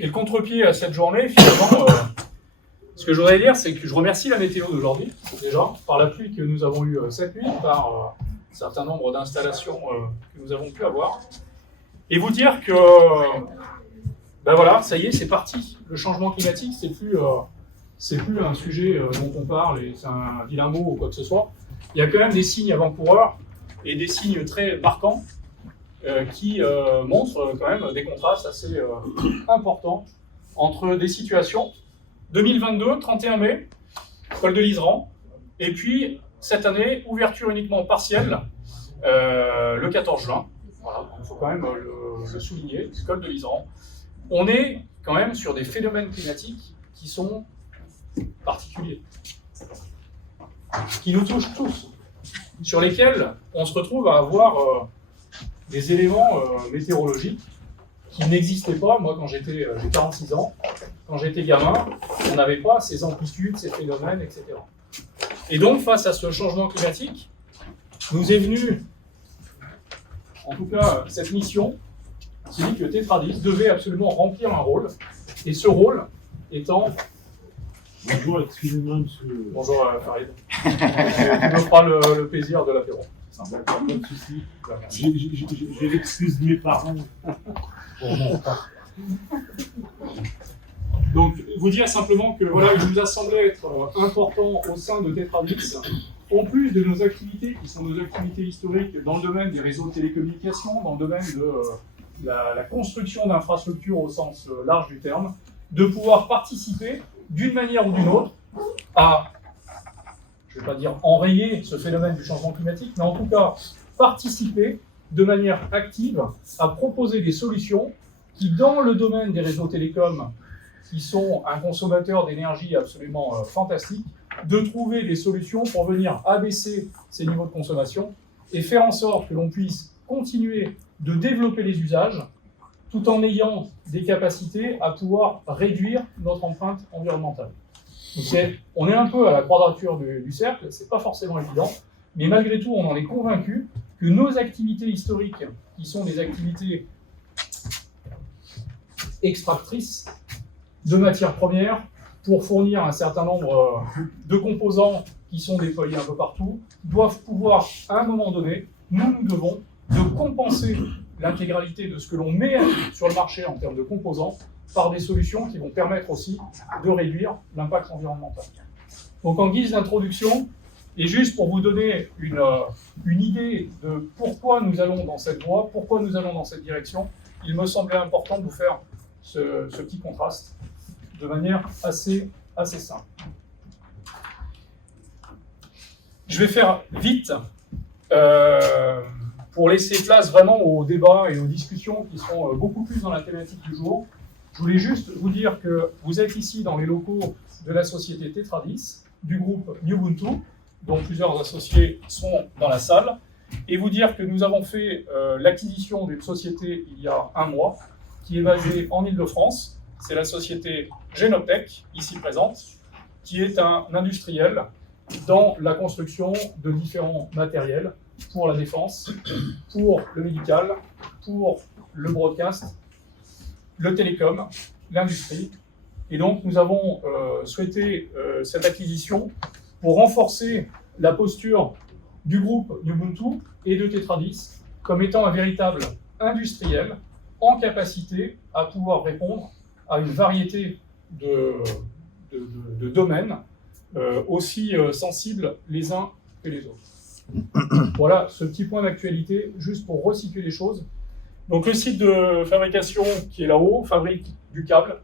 Et le contre-pied à cette journée, finalement, ce que je voudrais dire, c'est que je remercie la météo d'aujourd'hui, déjà, par la pluie que nous avons eue cette nuit, par un certain nombre d'installations que nous avons pu avoir, et vous dire que, ben voilà, ça y est, c'est parti. Le changement climatique, c'est plus un sujet dont on parle, et c'est un vilain mot ou quoi que ce soit. Il y a quand même des signes avant-coureurs, et des signes très marquants, qui montrent quand même des contrastes assez importants entre des situations 2022, 31 mai, col de l'Iseran, et puis cette année, ouverture uniquement partielle, le 14 juin. Voilà, il faut quand même le souligner, col de l'Iseran. On est quand même sur des phénomènes climatiques qui sont particuliers, qui nous touchent tous, sur lesquels on se retrouve à avoir des éléments météorologiques qui n'existaient pas. Moi, quand j'ai 46 ans, quand j'étais gamin, on n'avait pas ces amplitudes, ces phénomènes, etc. Et donc, face à ce changement climatique, nous est venue, en tout cas, cette mission, c'est dit que Tétradis devait absolument remplir un rôle, et ce rôle étant... Bonjour, excusez-moi, monsieur. Bonjour, Farid. Tu me feras le plaisir de l'apéro. Pas de souci. J'ai l'excuse de mes parents. Donc, vous dire simplement que voilà, il nous a semblé être important au sein de Tétradis, en plus de nos activités qui sont nos activités historiques dans le domaine des réseaux de télécommunications, dans le domaine de la construction d'infrastructures au sens large du terme, de pouvoir participer d'une manière ou d'une autre à, je ne vais pas dire enrayer ce phénomène du changement climatique, mais en tout cas participer de manière active à proposer des solutions qui, dans le domaine des réseaux télécoms, qui sont un consommateur d'énergie absolument fantastique, de trouver des solutions pour venir abaisser ces niveaux de consommation et faire en sorte que l'on puisse continuer de développer les usages tout en ayant des capacités à pouvoir réduire notre empreinte environnementale. Donc on est un peu à la quadrature du cercle, c'est pas forcément évident, mais malgré tout, on en est convaincu que nos activités historiques, qui sont des activités extractrices de matières premières pour fournir un certain nombre de composants qui sont déployés un peu partout, doivent pouvoir, à un moment donné, nous devons de compenser l'intégralité de ce que l'on met sur le marché en termes de composants par des solutions qui vont permettre aussi de réduire l'impact environnemental. Donc en guise d'introduction, et juste pour vous donner une idée de pourquoi nous allons dans cette voie, pourquoi nous allons dans cette direction, il me semblait important de vous faire ce petit contraste de manière assez simple. Je vais faire vite pour laisser place vraiment aux débats et aux discussions qui seront beaucoup plus dans la thématique du jour. Je voulais juste vous dire que vous êtes ici dans les locaux de la société Tétradis, du groupe Ubuntu, dont plusieurs associés sont dans la salle, et vous dire que nous avons fait l'acquisition d'une société il y a un mois, qui est basée en Île-de-France. C'est la société Genoptech, ici présente, qui est un industriel dans la construction de différents matériels pour la défense, pour le médical, pour le broadcast, le télécom, l'industrie. Et donc, nous avons souhaité cette acquisition pour renforcer la posture du groupe Ubuntu et de Tétradis comme étant un véritable industriel en capacité à pouvoir répondre à une variété de domaines aussi sensibles les uns que les autres. Voilà ce petit point d'actualité, juste pour resituer les choses. Donc le site de fabrication qui est là-haut fabrique du câble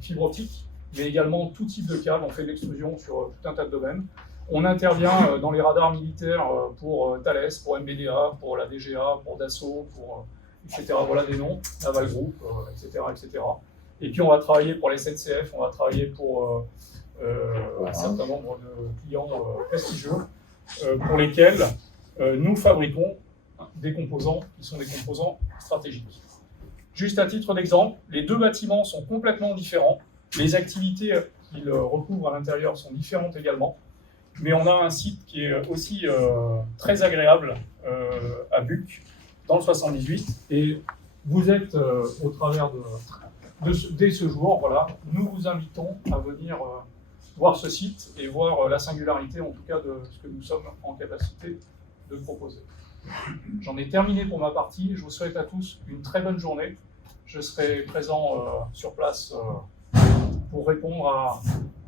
fibre optique, mais également tout type de câble. On fait de l'extrusion sur tout un tas de domaines. On intervient dans les radars militaires pour Thales, pour MBDA, pour la DGA, pour Dassault, pour etc. Voilà des noms, Naval Group, etc., etc. Et puis on va travailler pour la SNCF, on va travailler pour un certain nombre de clients prestigieux pour lesquels nous fabriquons des composants qui sont des composants stratégiques. Juste à titre d'exemple, les deux bâtiments sont complètement différents. Les activités qu'ils recouvrent à l'intérieur sont différentes également. Mais on a un site qui est aussi très agréable à Buc, dans le 78. Et vous êtes au travers dès ce jour, voilà, nous vous invitons à venir voir ce site et voir la singularité, en tout cas, de ce que nous sommes en capacité de proposer. J'en ai terminé pour ma partie. Je vous souhaite à tous une très bonne journée. Je serai présent sur place pour répondre à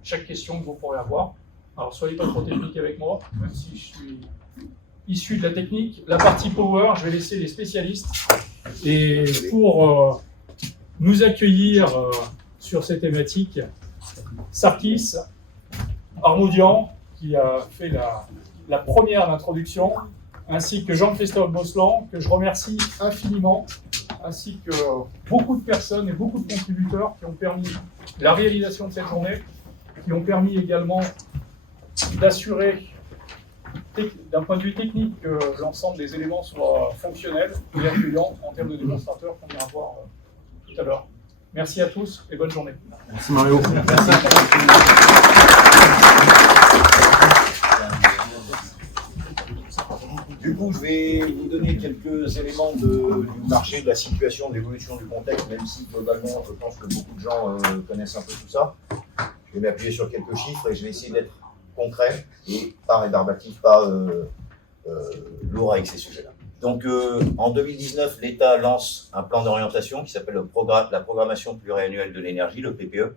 chaque question que vous pourrez avoir. Alors, soyez pas trop technique avec moi, même si je suis issu de la technique. La partie power, je vais laisser les spécialistes. Et pour nous accueillir sur ces thématiques, Sarkis Armoudian, qui a fait la première introduction, ainsi que Jean-Christophe Bosselan, que je remercie infiniment, ainsi que beaucoup de personnes et beaucoup de contributeurs qui ont permis la réalisation de cette journée, qui ont permis également d'assurer, d'un point de vue technique, que l'ensemble des éléments soient fonctionnels et accueillants en termes de démonstrateurs qu'on ira voir tout à l'heure. Merci à tous et bonne journée. Merci Mario. Du coup, je vais vous donner quelques éléments du marché, de la situation, de l'évolution du contexte, même si globalement, je pense que beaucoup de gens connaissent un peu tout ça. Je vais m'appuyer sur quelques chiffres et je vais essayer d'être concret et pas rébarbatif, pas lourd avec ces sujets-là. Donc, en 2019, l'État lance un plan d'orientation qui s'appelle la programmation pluriannuelle de l'énergie, le PPE.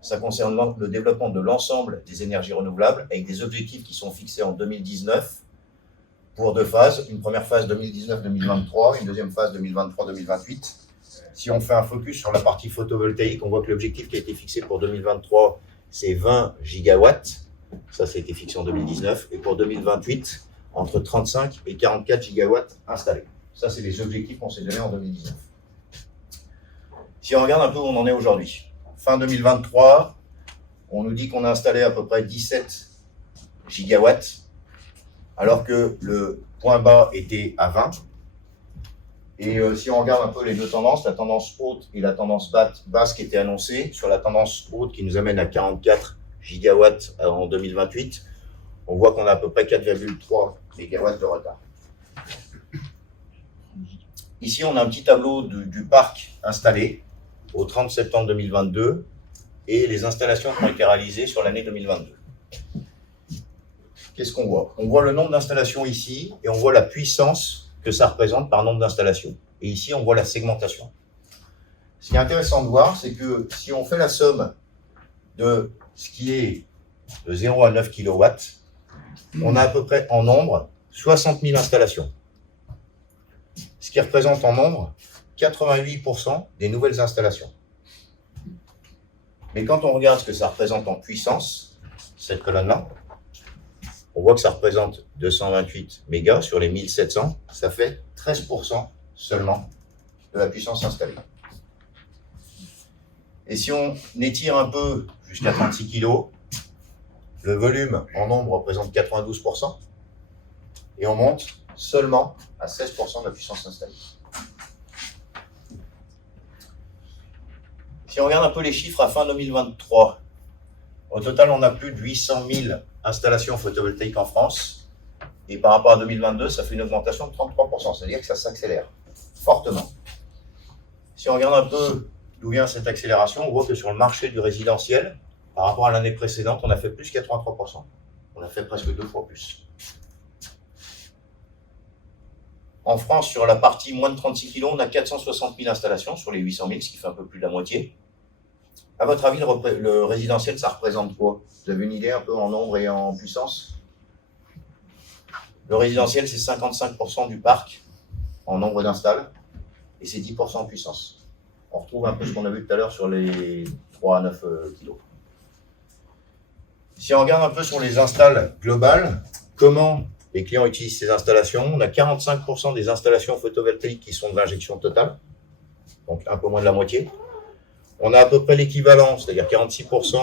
Ça concerne le développement de l'ensemble des énergies renouvelables avec des objectifs qui sont fixés en 2019 pour 2 phases. Une première phase 2019-2023, une deuxième phase 2023-2028. Si on fait un focus sur la partie photovoltaïque, on voit que l'objectif qui a été fixé pour 2023, c'est 20 gigawatts. Ça a été fixé en 2019. Et pour 2028, entre 35 et 44 gigawatts installés. Ça, c'est les objectifs qu'on s'est donnés en 2019. Si on regarde un peu où on en est aujourd'hui, fin 2023, on nous dit qu'on a installé à peu près 17 gigawatts, alors que le point bas était à 20. Et si on regarde un peu les deux tendances, la tendance haute et la tendance basse qui étaient annoncées, sur la tendance haute qui nous amène à 44 gigawatts en 2028, on voit qu'on a à peu près 4,3 mégawatts de retard. Ici, on a un petit tableau du parc installé au 30 septembre 2022 et les installations qui ont été réalisées sur l'année 2022. Qu'est-ce qu'on voit? On voit le nombre d'installations ici et on voit la puissance que ça représente par nombre d'installations. Et ici, on voit la segmentation. Ce qui est intéressant de voir, c'est que si on fait la somme de ce qui est de 0 à 9 kW, on a à peu près en nombre 60 000 installations. Ce qui représente en nombre 88% des nouvelles installations. Mais quand on regarde ce que ça représente en puissance, cette colonne-là, on voit que ça représente 228 mégas sur les 1700, ça fait 13% seulement de la puissance installée. Et si on étire un peu jusqu'à 36 kg, le volume en nombre représente 92%, et on monte seulement à 16% de la puissance installée. Si on regarde un peu les chiffres à fin 2023, au total, on a plus de 800 000 installations photovoltaïques en France, et par rapport à 2022, ça fait une augmentation de 33%, c'est-à-dire que ça s'accélère fortement. Si on regarde un peu d'où vient cette accélération, on voit que sur le marché du résidentiel, par rapport à l'année précédente, on a fait plus 83%. On a fait presque 2 fois plus. En France, sur la partie moins de 36 kg, on a 460 000 installations sur les 800 000, ce qui fait un peu plus de la moitié. À votre avis, le résidentiel, ça représente quoi? Vous avez une idée un peu en nombre et en puissance? Le résidentiel, c'est 55% du parc en nombre d'installs et c'est 10% en puissance. On retrouve un peu ce qu'on a vu tout à l'heure sur les 3 à 9 kg. Si on regarde un peu sur les installs globales, comment les clients utilisent ces installations, on a 45% des installations photovoltaïques qui sont de l'injection totale, donc un peu moins de la moitié. On a à peu près l'équivalent, c'est-à-dire 46%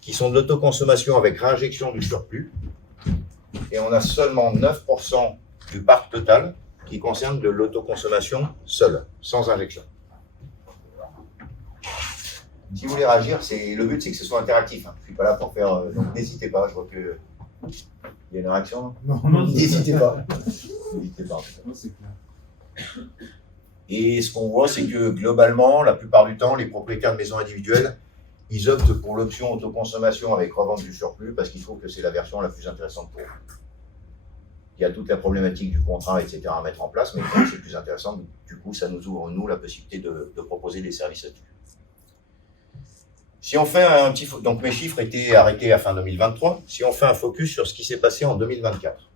qui sont de l'autoconsommation avec réinjection du surplus. Et on a seulement 9% du parc total qui concerne de l'autoconsommation seule, sans injection. Si vous voulez réagir, le but c'est que ce soit interactif. Je ne suis pas là pour faire... donc n'hésitez pas, je vois que... Il y a une réaction? Non, N'hésitez pas. N'hésitez pas. c'est clair. Et ce qu'on voit, c'est que globalement, la plupart du temps, les propriétaires de maisons individuelles, ils optent pour l'option autoconsommation avec revente du surplus parce qu'ils trouvent que c'est la version la plus intéressante pour eux. Il y a toute la problématique du contrat, etc. à mettre en place, mais comme c'est plus intéressant, du coup, ça nous ouvre, nous, la possibilité de proposer des services là-dessus. Si on fait un petit... Donc, mes chiffres étaient arrêtés à fin 2023. Si on fait un focus sur ce qui s'est passé en 2024,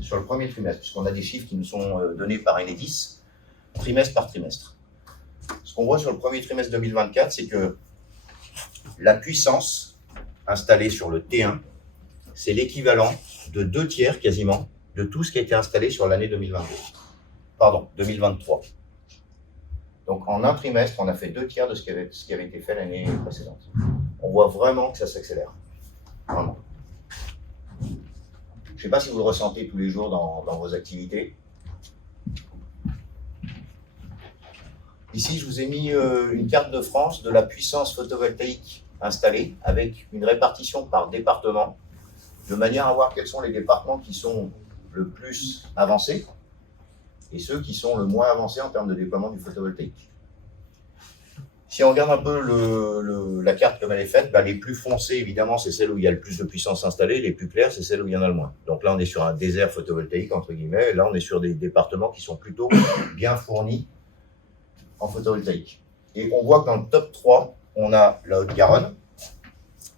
sur le premier trimestre, puisqu'on a des chiffres qui nous sont donnés par Enedis, trimestre par trimestre. Ce qu'on voit sur le premier trimestre 2024, c'est que la puissance installée sur le T1, c'est l'équivalent de 2 tiers quasiment de tout ce qui a été installé sur l'année 2023. Donc en un trimestre, on a fait 2 tiers de ce qui avait été fait l'année précédente. On voit vraiment que ça s'accélère. Vraiment. Je ne sais pas si vous le ressentez tous les jours dans vos activités. Ici, je vous ai mis une carte de France de la puissance photovoltaïque installée avec une répartition par département, de manière à voir quels sont les départements qui sont le plus avancés et ceux qui sont le moins avancés en termes de déploiement du photovoltaïque. Si on regarde un peu la carte comme elle est faite, les plus foncées, évidemment, c'est celles où il y a le plus de puissance installée, les plus claires, c'est celles où il y en a le moins. Donc là, on est sur un désert photovoltaïque, entre guillemets, là, on est sur des départements qui sont plutôt bien fournis en photovoltaïque. Et on voit que dans le top 3, on a la Haute-Garonne,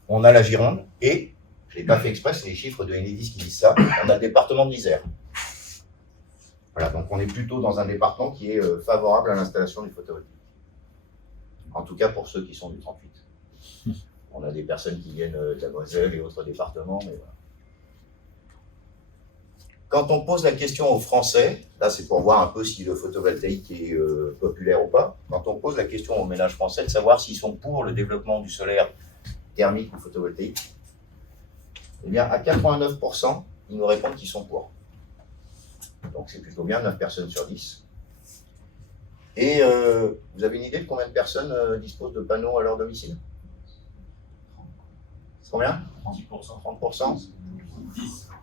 on a la Gironde, et, je ne l'ai pas fait exprès, c'est les chiffres de Enedis qui disent ça, on a le département de l'Isère. Voilà, donc on est plutôt dans un département qui est favorable à l'installation du photovoltaïque. En tout cas pour ceux qui sont du 38. On a des personnes qui viennent de la Moselle et autres départements, mais voilà. Quand on pose la question aux Français, là c'est pour voir un peu si le photovoltaïque est populaire ou pas, quand on pose la question aux ménages français de savoir s'ils sont pour le développement du solaire thermique ou photovoltaïque, eh bien à 89%, ils nous répondent qu'ils sont pour. Donc c'est plutôt bien, 9 personnes sur 10. Et vous avez une idée de combien de personnes disposent de panneaux à leur domicile? Combien? 30%. 30%?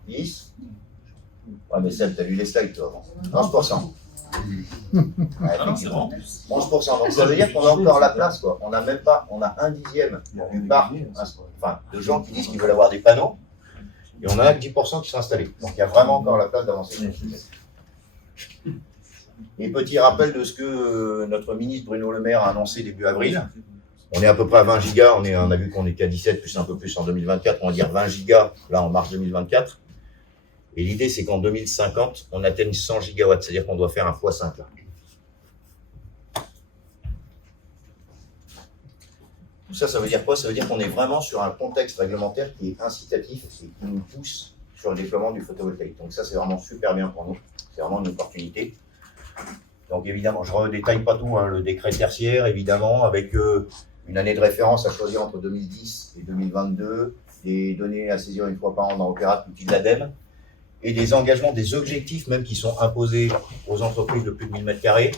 10? Ouais, mais Seb, t'as lu les slides, toi, avant. 11%. Ouais, effectivement. 11%. Donc ça veut dire qu'on a encore la place, quoi. On n'a même pas, on a un dixième du parc, enfin, de gens qui disent qu'ils veulent avoir des panneaux, et on en a que 10% qui sont installés. Donc il y a vraiment encore la place d'avancer sur le sujet. Et petit rappel de ce que notre ministre Bruno Le Maire a annoncé début avril. On est à peu près à 20 gigas, on a vu qu'on était à 17, plus un peu plus en 2024, on va dire 20 gigas là en mars 2024. Et l'idée c'est qu'en 2050, on atteigne 100 gigawatts, c'est-à-dire qu'on doit faire un x5 là. Tout ça, ça veut dire quoi? Ça veut dire qu'on est vraiment sur un contexte réglementaire qui est incitatif et qui nous pousse sur le déploiement du photovoltaïque. Donc ça, c'est vraiment super bien pour nous. C'est vraiment une opportunité. Donc évidemment, je ne redétaille pas tout, hein, le décret tertiaire, évidemment, avec une année de référence à choisir entre 2010 et 2022, des données à saisir une fois par an dans Opéra, l'outil de l'ADEME, et des engagements, des objectifs même qui sont imposés aux entreprises de plus de 1000 m²,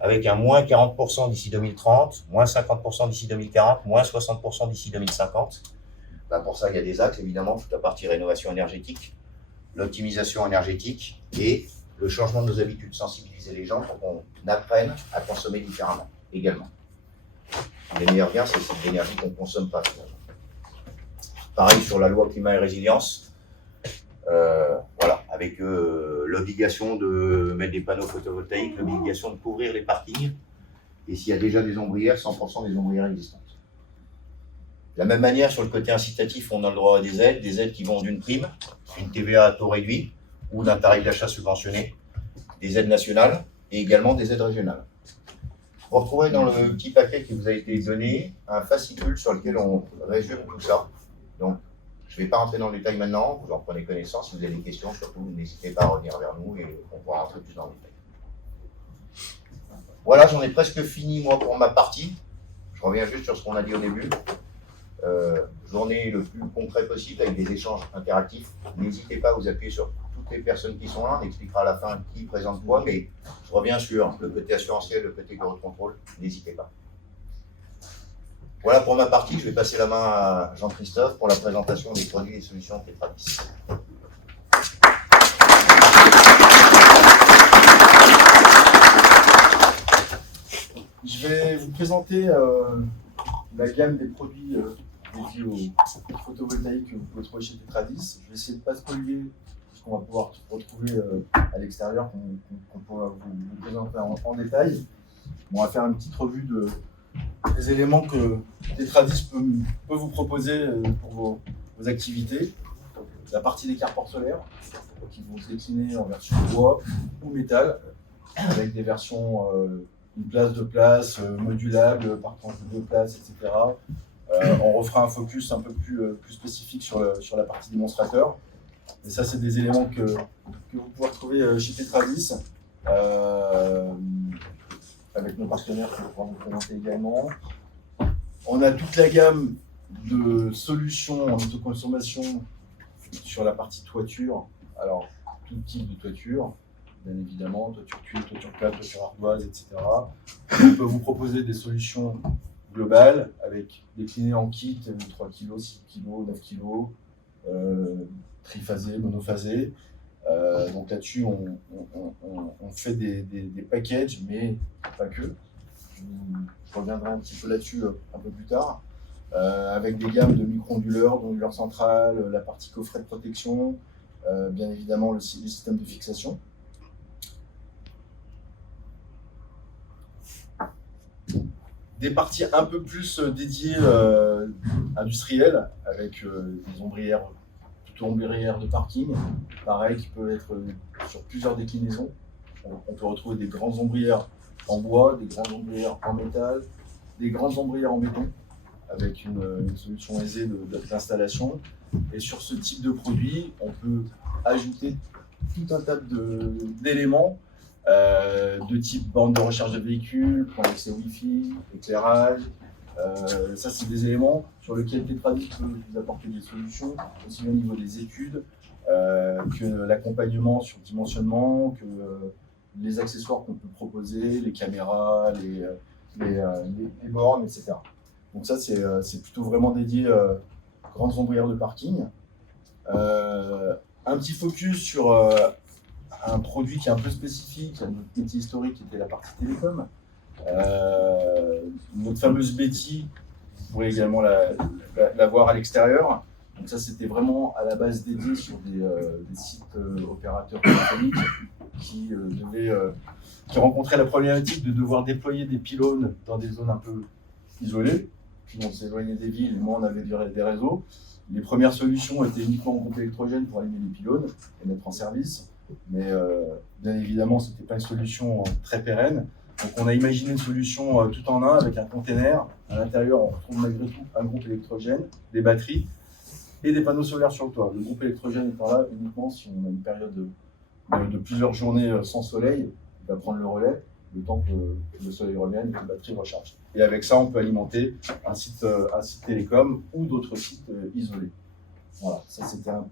avec un moins 40% d'ici 2030, moins 50% d'ici 2040, moins 60% d'ici 2050. Ben pour ça, il y a des axes, évidemment, toute la partie rénovation énergétique, l'optimisation énergétique et le changement de nos habitudes, sensibiliser les gens pour qu'on apprenne à consommer différemment également. Les meilleurs gains, c'est l'énergie qu'on ne consomme pas. Pareil sur la loi climat et résilience, voilà, avec l'obligation de mettre des panneaux photovoltaïques, l'obligation de couvrir les parkings, et s'il y a déjà des ombrières, 100% des ombrières existantes. De la même manière, sur le côté incitatif, on a le droit à des aides qui vont d'une prime, une TVA à taux réduit, ou d'un tarif d'achat subventionné, des aides nationales et également des aides régionales. Vous retrouvez dans le petit paquet qui vous a été donné un fascicule sur lequel on résume tout ça. Donc, je ne vais pas rentrer dans le détail maintenant, vous en prenez connaissance. Si vous avez des questions, surtout, n'hésitez pas à revenir vers nous et on pourra rentrer plus dans le détail. Voilà, j'en ai presque fini, moi, pour ma partie. Je reviens juste sur ce qu'on a dit au début. Journée le plus concret possible avec des échanges interactifs. N'hésitez pas à vous appuyer sur toutes les personnes qui sont là. On expliquera à la fin qui présente quoi, mais je reviens sur le côté assurantiel, le côté bureau de contrôle. N'hésitez pas. Voilà pour ma partie. Je vais passer la main à Jean-Christophe pour la présentation des produits et solutions Tetradis. présenter la gamme des produits dédiés au photovoltaïque que vous pouvez trouver chez Tetradis. Je vais essayer de ne pas spoiler ce qu'on va pouvoir retrouver à l'extérieur, qu'on pourra vous présenter en détail. On va faire une petite revue des éléments que Tetradis peut vous proposer pour vos activités. La partie des carports solaires qui vont se décliner en version bois ou métal, avec des versions une place, deux places, modulables, par tranche de 2 places, etc. On refera un focus un peu plus spécifique sur la partie démonstrateur. Et ça, c'est des éléments que vous pouvez retrouver chez Tetradis, avec nos partenaires que je vais pouvoir vous présenter également. On a toute la gamme de solutions en autoconsommation sur la partie toiture. Alors, tout type de toiture, bien évidemment, toiture tuile, toiture plate, toiture ardoise, etc. On peut vous proposer des solutions globales avec déclinées en kit, 3 kg, 6 kg, 9 kg, triphasé, monophasé. Donc là-dessus, on fait des packages, mais pas que. Je reviendrai un petit peu là-dessus un peu plus tard. Avec des gammes de micro-onduleurs, d'onduleurs centrales, la partie coffret de protection, bien évidemment les systèmes de fixation. Des parties un peu plus dédiées industrielles, avec des ombrières, plutôt ombrières de parking, pareil, qui peuvent être sur plusieurs déclinaisons. On peut retrouver des grandes ombrières en bois, des grandes ombrières en métal, des grandes ombrières en béton, avec une solution aisée d'installation. Et sur ce type de produit, on peut ajouter tout un tas d'éléments de type borne de recharge de véhicules, point d'accès Wi-Fi, éclairage. Ça, c'est des éléments sur lesquels Tetradis peut vous apporter des solutions, aussi bien au niveau des études, que l'accompagnement sur le dimensionnement, que les accessoires qu'on peut proposer, les caméras, les bornes, etc. Donc ça, c'est plutôt vraiment dédié grandes ombrières de parking. Un petit focus sur un produit qui est un peu spécifique à notre métier historique, qui était la partie télécom. Notre fameuse Betty, vous pourrez également la voir à l'extérieur. Donc ça, c'était vraiment à la base dédié sur des sites opérateurs téléphoniques qui rencontraient la problématique de devoir déployer des pylônes dans des zones un peu isolées. Puis on s'éloignait des villes, moins on avait des réseaux. Les premières solutions étaient uniquement en groupe électrogène pour allumer les pylônes et mettre en service. Mais bien évidemment, ce n'était pas une solution très pérenne. Donc on a imaginé une solution tout en un avec un container. À l'intérieur, on retrouve malgré tout un groupe électrogène, des batteries et des panneaux solaires sur le toit. Le groupe électrogène étant là uniquement si on a une période de plusieurs journées sans soleil, il va prendre le relais le temps que le soleil revienne et que la batterie recharge. Et avec ça, on peut alimenter un site télécom ou d'autres sites isolés. Voilà, ça c'était un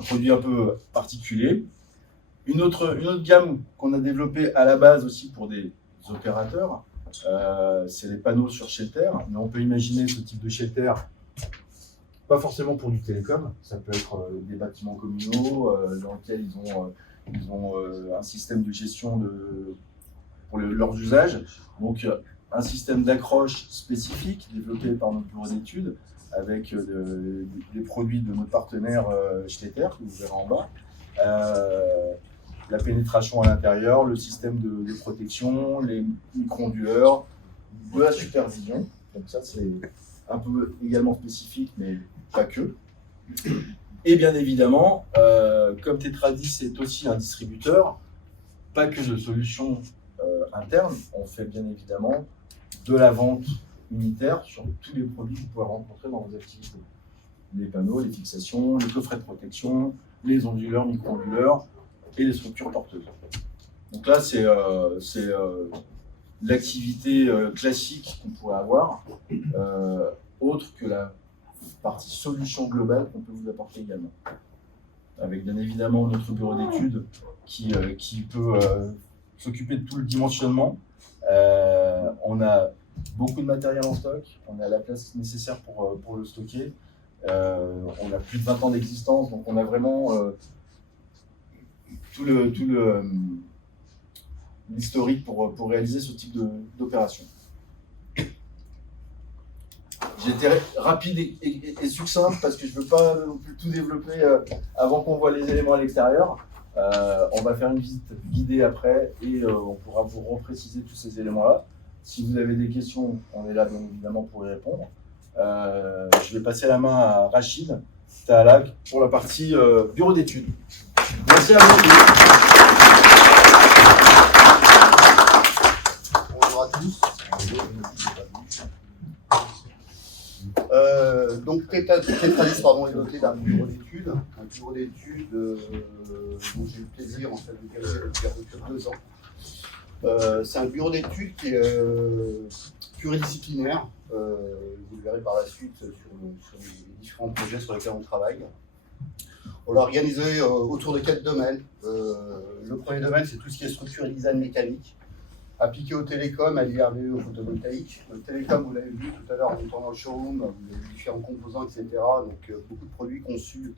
produit un peu particulier. Une autre gamme qu'on a développée à la base aussi pour des opérateurs, c'est les panneaux sur shelter. Mais on peut imaginer ce type de shelter, pas forcément pour du télécom, ça peut être des bâtiments communaux dans lesquels ils ont un système de gestion pour leurs usages. Donc un système d'accroche spécifique développé par notre bureau d'études avec des produits de nos partenaires Schletter, que vous verrez en bas. La pénétration à l'intérieur, le système de protection, les micro-onduleurs, de la supervision. Donc ça, c'est un peu également spécifique, mais pas que. Et bien évidemment, comme Tetradis est aussi un distributeur, pas que de solutions internes, on fait bien évidemment de la vente unitaire sur tous les produits que vous pouvez rencontrer dans vos activités. Les panneaux, les fixations, les coffrets de protection, les onduleurs, micro-onduleurs et les structures porteuses. Donc là, c'est l'activité classique qu'on pourrait avoir, autre que la partie solution globale qu'on peut vous apporter également. Avec bien évidemment notre bureau d'études qui peut s'occuper de tout le dimensionnement. On a beaucoup de matériel en stock, on a la place nécessaire pour le stocker. On a plus de 20 ans d'existence, donc on a vraiment tout l'historique pour réaliser ce type d'opération. J'ai été rapide et succinct parce que je ne veux pas non plus tout développer avant qu'on voit les éléments à l'extérieur. On va faire une visite guidée après et on pourra vous repréciser tous ces éléments-là. Si vous avez des questions, on est là bien évidemment pour y répondre. Je vais passer la main à Rachid Tahalak pour la partie bureau d'études. Merci à vous. Bonjour à tous. Donc Tetralis est doté d'un bureau d'études, dont j'ai eu le plaisir en fait de diriger depuis 2 ans. C'est un bureau d'études qui est pluridisciplinaire. Vous le verrez par la suite sur les différents projets sur lesquels on travaille. On l'a organisé autour de 4 domaines. Le premier domaine, c'est tout ce qui est structure et design mécanique, appliqué au télécom, à l'IRVE, au photovoltaïque. Le télécom, vous l'avez vu tout à l'heure en montant dans le showroom, vous avez différents composants, etc. Donc beaucoup de produits conçus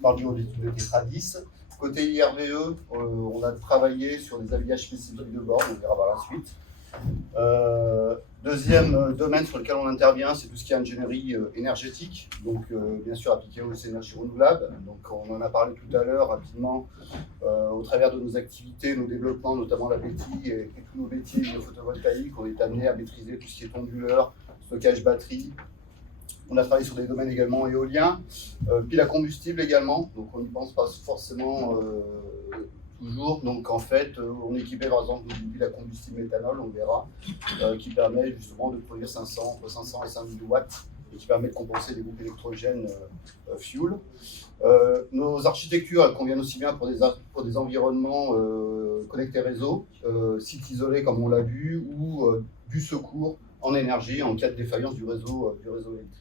par le bureau d'études de Tetralis. Côté IRVE, on a travaillé sur des habillages spécifiques de bornes, on verra par la suite. Deuxième domaine sur lequel on intervient, c'est tout ce qui est ingénierie énergétique, donc bien sûr appliqué aux énergies renouvelables. Donc on en a parlé tout à l'heure rapidement au travers de nos activités, nos développements, notamment la BTI et tous nos métiers photovoltaïques. On est amené à maîtriser tout ce qui est onduleur, stockage batterie. On a travaillé sur des domaines également éoliens, piles à combustible également, donc on n'y pense pas forcément toujours. Donc en fait, on est équipé par exemple d'une pile à combustible méthanol, on verra, qui permet justement de produire entre 500 et 5000 watts et qui permet de compenser des groupes électrogènes fuel. Nos architectures elles conviennent aussi bien pour des environnements connectés réseau, sites isolés comme on l'a vu, ou du secours en énergie en cas de défaillance du réseau électrique.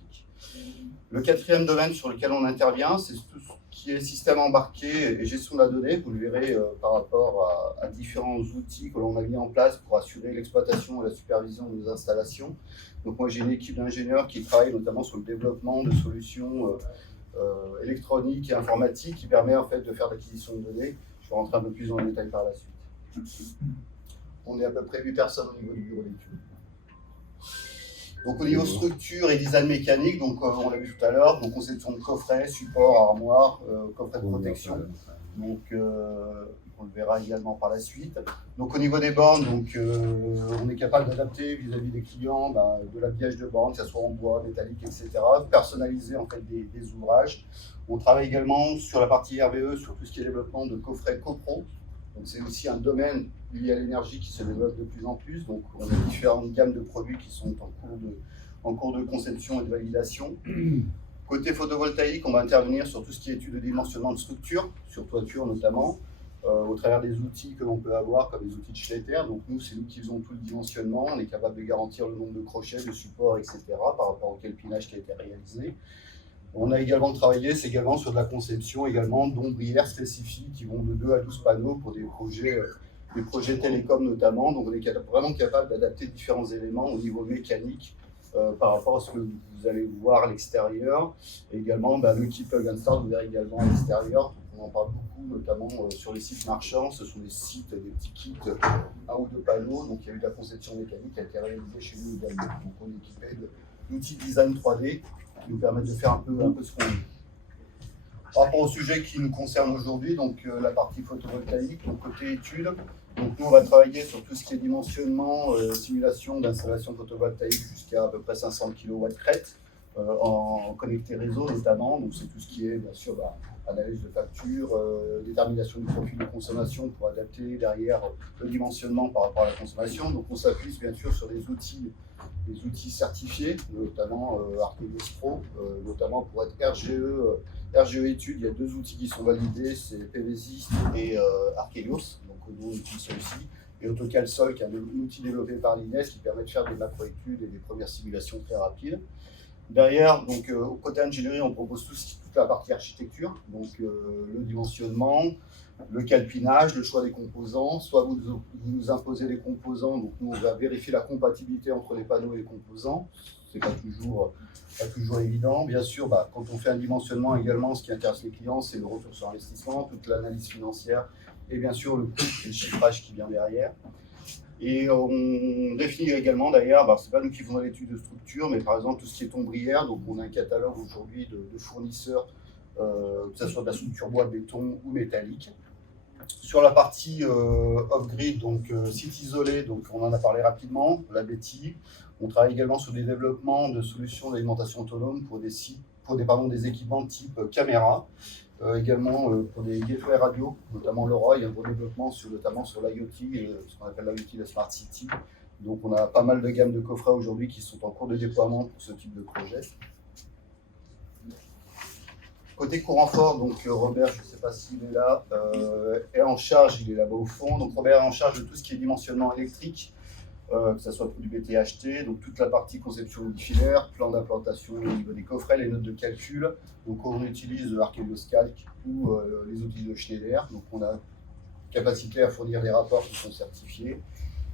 Le quatrième domaine sur lequel on intervient, c'est tout ce qui est système embarqué et gestion de la donnée. Vous le verrez par rapport à différents outils que l'on a mis en place pour assurer l'exploitation et la supervision de nos installations. Donc moi j'ai une équipe d'ingénieurs qui travaille notamment sur le développement de solutions électroniques et informatiques qui permet en fait de faire l'acquisition de données. Je vais rentrer un peu plus dans le détail par la suite. On est à peu près 8 personnes au niveau du bureau d'études. Donc au niveau structure et design mécanique, donc on l'a vu tout à l'heure, donc conception de coffret, support, armoire, coffret de protection. Donc on le verra également par la suite. Donc au niveau des bornes, donc on est capable d'adapter vis-à-vis des clients de l'habillage de bornes, que ce soit en bois, métallique, etc. Personnaliser en fait des ouvrages. On travaille également sur la partie RVE, sur tout ce qui est développement de coffrets copro. Donc c'est aussi un domaine lié à l'énergie qui se développe de plus en plus. Donc on a différentes gammes de produits qui sont en cours de conception et de validation. Côté photovoltaïque, on va intervenir sur tout ce qui est étude de dimensionnement de structure, sur toiture notamment, au travers des outils que l'on peut avoir, comme les outils de Schletter. Donc nous, c'est nous qui faisons tout le dimensionnement. On est capable de garantir le nombre de crochets, de supports, etc. par rapport au calpinage qui a été réalisé. On a également travaillé sur de la conception d'ombrières spécifiques qui vont de 2 à 12 panneaux pour des projets télécom notamment. Donc on est vraiment capable d'adapter différents éléments au niveau mécanique par rapport à ce que vous allez voir à l'extérieur. Et également le kit plug and start, vous verrez également à l'extérieur. On en parle beaucoup, notamment sur les sites marchands. Ce sont des sites, des petits kits, 1 ou 2 panneaux. Donc il y a eu de la conception mécanique qui a été réalisée chez nous également. Donc on est équipé d'outils design 3D qui nous permettent de faire un peu ce qu'on veut. Par rapport au sujet qui nous concerne aujourd'hui, donc la partie photovoltaïque, donc côté études, donc nous on va travailler sur tout ce qui est dimensionnement, simulation d'installation photovoltaïque jusqu'à à peu près 500 kW crête, en connecté réseau notamment. Donc c'est tout ce qui est bien sûr analyse de facture, détermination du profil de consommation pour adapter derrière le dimensionnement par rapport à la consommation. Donc on s'appuie bien sûr sur des outils certifiés, notamment Archelios Pro, notamment pour être RGE études. Il y a 2 outils qui sont validés, c'est PVSys et Archelios, donc nous on utilise celui-ci. Et AutoCalSol, qui est un outil développé par l'INES qui permet de faire des macro-études et des premières simulations très rapides. Derrière, donc au côté ingénierie, on propose toute la partie architecture, donc le dimensionnement, le calpinage, le choix des composants. Soit vous nous imposez des composants, donc nous on va vérifier la compatibilité entre les panneaux et les composants. C'est pas toujours évident. Bien sûr, quand on fait un dimensionnement également, ce qui intéresse les clients, c'est le retour sur investissement, toute l'analyse financière et bien sûr le coût et le chiffrage qui vient derrière. Et on définit également d'ailleurs, c'est pas nous qui faisons l'étude de structure, mais par exemple tout ce qui est ombrière, donc on a un catalogue aujourd'hui de fournisseurs, que ce soit de la structure bois, béton ou métallique. Sur la partie off-grid, donc site isolé, donc on en a parlé rapidement, la BTI. On travaille également sur des développements de solutions d'alimentation autonome pour des équipements type caméra. Également pour des gateways radio, notamment LoRa, il y a un gros développement notamment sur l'IoT, ce qu'on appelle l'IoT, la Smart City. Donc on a pas mal de gammes de coffrets aujourd'hui qui sont en cours de déploiement pour ce type de projet. Côté courant fort, donc Robert, je ne sais pas s'il est là, est en charge, il est là-bas au fond. Donc Robert est en charge de tout ce qui est dimensionnement électrique, que ce soit pour du BTHT, donc toute la partie conception filaire, plan d'implantation au niveau des coffrets, les notes de calcul. Donc on utilise Archelios-Calc ou les outils de Schneider. Donc on a capacité à fournir des rapports qui sont certifiés.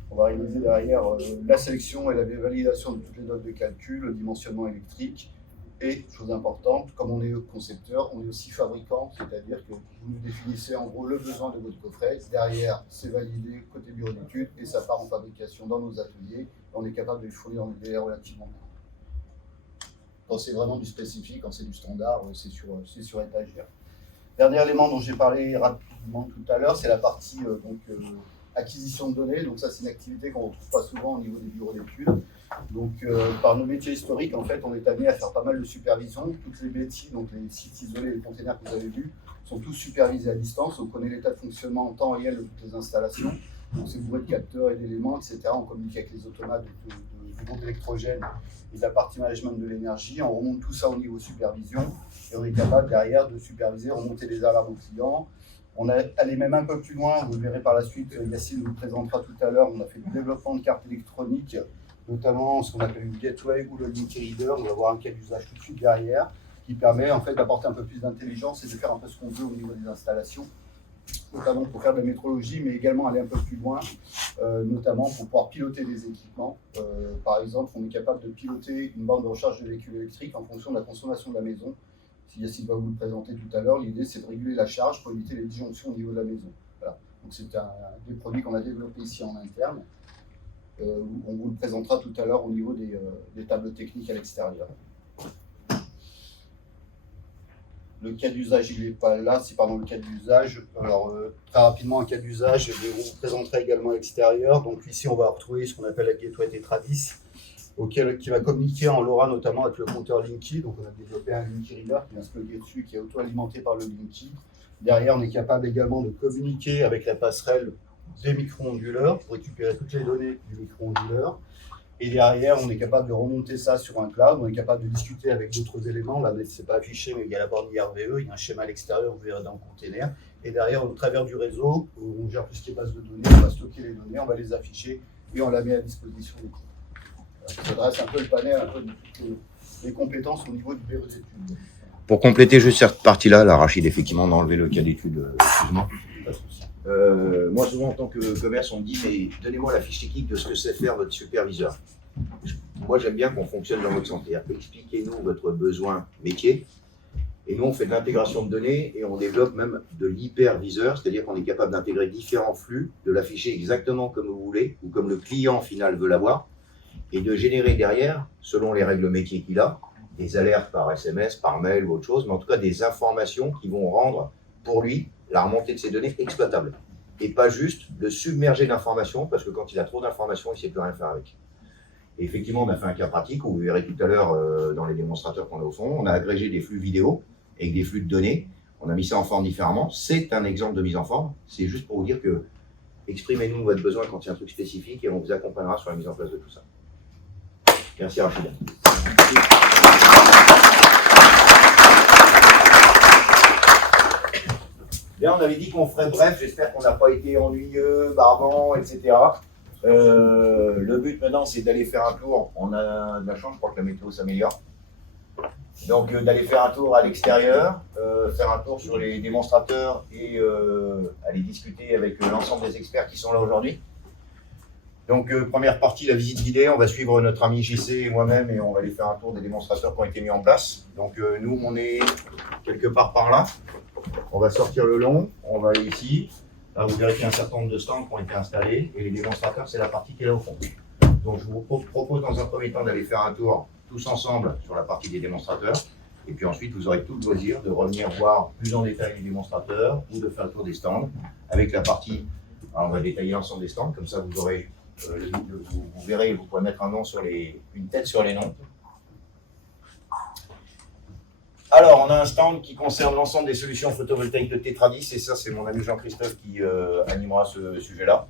On va réaliser derrière la sélection et la validation de toutes les notes de calcul, le dimensionnement électrique. Et, chose importante, comme on est concepteur, on est aussi fabricant, c'est-à-dire que vous nous définissez en gros le besoin de votre coffret. Derrière, c'est validé côté bureau d'études et ça part en fabrication dans nos ateliers. On est capable de le fournir dans des délais relativement courts. Quand c'est vraiment du spécifique, quand c'est du standard, c'est sur étagère. Dernier élément dont j'ai parlé rapidement tout à l'heure, c'est la partie acquisition de données. Donc ça, c'est une activité qu'on ne retrouve pas souvent au niveau des bureaux d'études. Donc, par nos métiers historiques, en fait, on est amené à faire pas mal de supervision. Toutes les BTI, donc les sites isolés, les containers que vous avez vus, sont tous supervisés à distance. On connaît l'état de fonctionnement en temps réel de toutes les installations. Donc, c'est bourré de capteurs et d'éléments, etc. On communique avec les automates du groupe électrogène et de la partie management de l'énergie. On remonte tout ça au niveau supervision et on est capable derrière de superviser, remonter les alarmes aux clients. On est allé même un peu plus loin, vous le verrez par la suite, Yacine vous le présentera tout à l'heure. On a fait du développement de cartes électroniques, notamment ce qu'on appelle une gateway ou le Linky Reader. On va voir un cas d'usage tout de suite derrière, qui permet en fait d'apporter un peu plus d'intelligence et de faire un peu ce qu'on veut au niveau des installations, notamment pour faire de la métrologie, mais également aller un peu plus loin, notamment pour pouvoir piloter des équipements. Par exemple, on est capable de piloter une bande de recharge de véhicules électriques en fonction de la consommation de la maison. Si Yacine va vous le présenter tout à l'heure, l'idée c'est de réguler la charge pour éviter les disjonctions au niveau de la maison. Voilà. Donc c'est un des produits qu'on a développé ici en interne. On vous le présentera tout à l'heure au niveau des tables techniques à l'extérieur. Le cas d'usage, il n'est pas là, c'est pardon le cas d'usage. Alors très rapidement un cas d'usage, je vous présenterai également à l'extérieur. Donc ici on va retrouver ce qu'on appelle la gateway Tetradis, qui va communiquer en LoRa notamment avec le compteur Linky. Donc on a développé un Linky Reader qui vient se plugger dessus, qui est auto-alimenté par le Linky. Derrière, on est capable également de communiquer avec la passerelle des micro-onduleurs pour récupérer toutes les données du micro-onduleur. Et derrière, on est capable de remonter ça sur un cloud. On est capable de discuter avec d'autres éléments. Là, ce n'est pas affiché, mais il y a la borne IRVE, il y a un schéma à l'extérieur, vous verrez dans le container. Et derrière, au travers du réseau, on gère tout ce qui est base de données, on va stocker les données, on va les afficher et on la met à disposition des clients. Ça dresse un peu le panel, un peu de toutes les compétences au niveau du bureau d'études. Pour compléter juste cette partie-là, là, Rachid, effectivement, d'enlever le cas d'étude, excuse-moi. Moi, souvent, en tant que commerce, on me dit, mais donnez-moi la fiche technique de ce que sait faire votre superviseur. Moi, j'aime bien qu'on fonctionne dans votre sens. C'est-à-dire, expliquez-nous votre besoin métier. Et nous, on fait de l'intégration de données et on développe même de l'hyperviseur, c'est-à-dire qu'on est capable d'intégrer différents flux, de l'afficher exactement comme vous voulez ou comme le client final veut l'avoir, et de générer derrière, selon les règles métiers qu'il a, des alertes par SMS, par mail ou autre chose, mais en tout cas des informations qui vont rendre pour lui la remontée de ces données exploitables. Et pas juste de submerger d'informations, parce que quand il a trop d'informations, il ne sait plus rien faire avec. Et effectivement, on a fait un cas pratique, où vous verrez tout à l'heure dans les démonstrateurs qu'on a au fond, on a agrégé des flux vidéo avec des flux de données, on a mis ça en forme différemment. C'est un exemple de mise en forme, c'est juste pour vous dire que exprimez-nous votre besoin quand il y a un truc spécifique et on vous accompagnera sur la mise en place de tout ça. Merci Rachid. Bien, on avait dit qu'on ferait bref, j'espère qu'on n'a pas été ennuyeux, barbant, etc. Le but maintenant, c'est d'aller faire un tour. On a de la chance, je crois que la météo s'améliore. Donc d'aller faire un tour à l'extérieur, faire un tour sur les démonstrateurs et aller discuter avec l'ensemble des experts qui sont là aujourd'hui. Donc première partie, la visite guidée, on va suivre notre ami JC et moi-même et on va aller faire un tour des démonstrateurs qui ont été mis en place. Donc nous, on est quelque part par là. On va sortir le long, on va aller ici. Là, vous verrez qu'il y a un certain nombre de stands qui ont été installés et les démonstrateurs, c'est la partie qui est là au fond. Donc, je vous propose dans un premier temps d'aller faire un tour tous ensemble sur la partie des démonstrateurs. Et puis ensuite, vous aurez tout le loisir de revenir voir plus en détail les démonstrateurs ou de faire le tour des stands avec la partie. Alors, on va détailler l'ensemble des stands, comme ça vous aurez, vous verrez, vous pourrez mettre un nom sur une tête sur les noms. Alors, on a un stand qui concerne l'ensemble des solutions photovoltaïques de Tetradis, et ça, c'est mon ami Jean-Christophe qui animera ce sujet-là.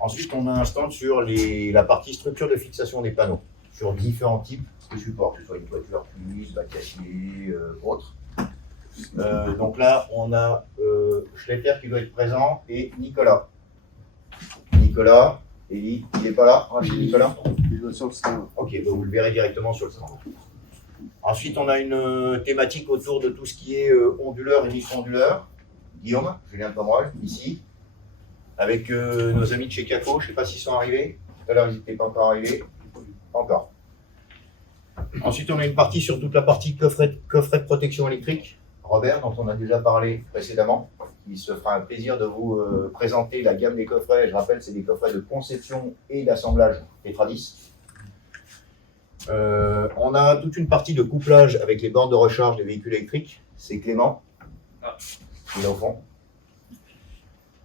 Ensuite, on a un stand sur la partie structure de fixation des panneaux, sur différents types de supports, que ce soit une toiture cuisse, bac acier, autres. Donc là, on a Schletter qui doit être présent et Nicolas. Nicolas, Elie, il n'est pas là? Ah, c'est Nicolas? Il doit sur le stand. Ok, bah vous le verrez directement sur le stand. Ensuite, on a une thématique autour de tout ce qui est onduleur et micro-onduleur. Guillaume, Julien Pomerol, ici, avec nos amis de chez Caco. Je ne sais pas s'ils sont arrivés. Tout à l'heure, ils n'étaient pas encore arrivés. Pas encore. Ensuite, on a une partie sur toute la partie coffret de protection électrique. Robert, dont on a déjà parlé précédemment, il se fera un plaisir de vous présenter la gamme des coffrets. Je rappelle, c'est des coffrets de conception et d'assemblage Tetradis. On a toute une partie de couplage avec les bornes de recharge des véhicules électriques. C'est Clément, qui est là au fond.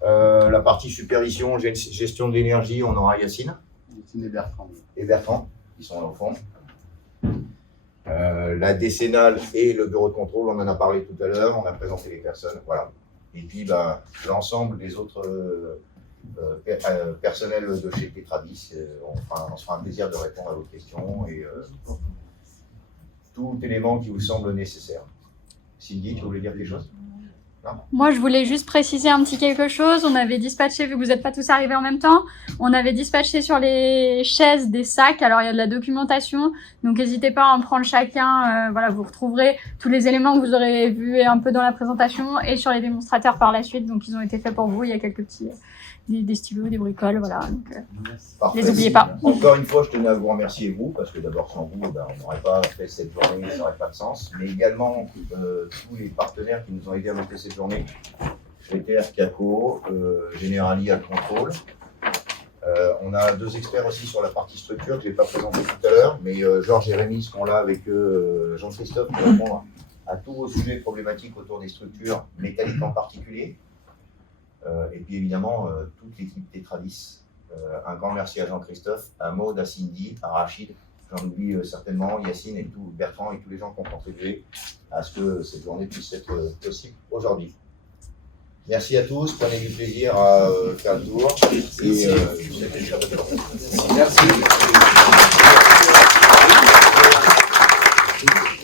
La partie supervision, gestion de l'énergie, on aura Yacine et Bertrand, qui sont là au fond. La décennale et le bureau de contrôle, on en a parlé tout à l'heure, on a présenté les personnes, voilà. Et puis l'ensemble des autres personnels de chez Tetradis, on se fera un plaisir de répondre à vos questions et tout élément qui vous semble nécessaire. Cindy, tu voulais dire quelque chose? Moi, je voulais juste préciser un petit quelque chose. On avait dispatché, vu que vous n'êtes pas tous arrivés en même temps, on avait dispatché sur les chaises des sacs. Alors, il y a de la documentation, donc n'hésitez pas à en prendre chacun. Voilà, vous retrouverez tous les éléments que vous aurez vus un peu dans la présentation et sur les démonstrateurs par la suite. Donc, ils ont été faits pour vous. Il y a quelques petits des stylos, des bricoles, voilà. Donc, Parfait. les oubliez pas. Encore une fois, je tenais à vous remercier, vous, parce que d'abord, sans vous, on n'aurait pas fait cette journée, ça n'aurait pas de sens. Mais également, tous les partenaires qui nous ont aidés à monter cette journée. Schletter, Caco, Generali à contrôle. On a deux experts aussi sur la partie structure que je n'ai pas présenté tout à l'heure, mais Georges et Rémi seront là avec Jean-Christophe pour répondre à tous vos sujets problématiques autour des structures métalliques en particulier. Et puis évidemment, toute l'équipe Tetradis. Un grand merci à Jean-Christophe, à Maud, à Cindy, à Rachid, j'en oublie certainement, Yacine et tout, Bertrand et tous les gens qui ont contribué à ce que cette journée puisse être possible aujourd'hui. Merci à tous, prenez du plaisir à faire le tour. Et, Merci.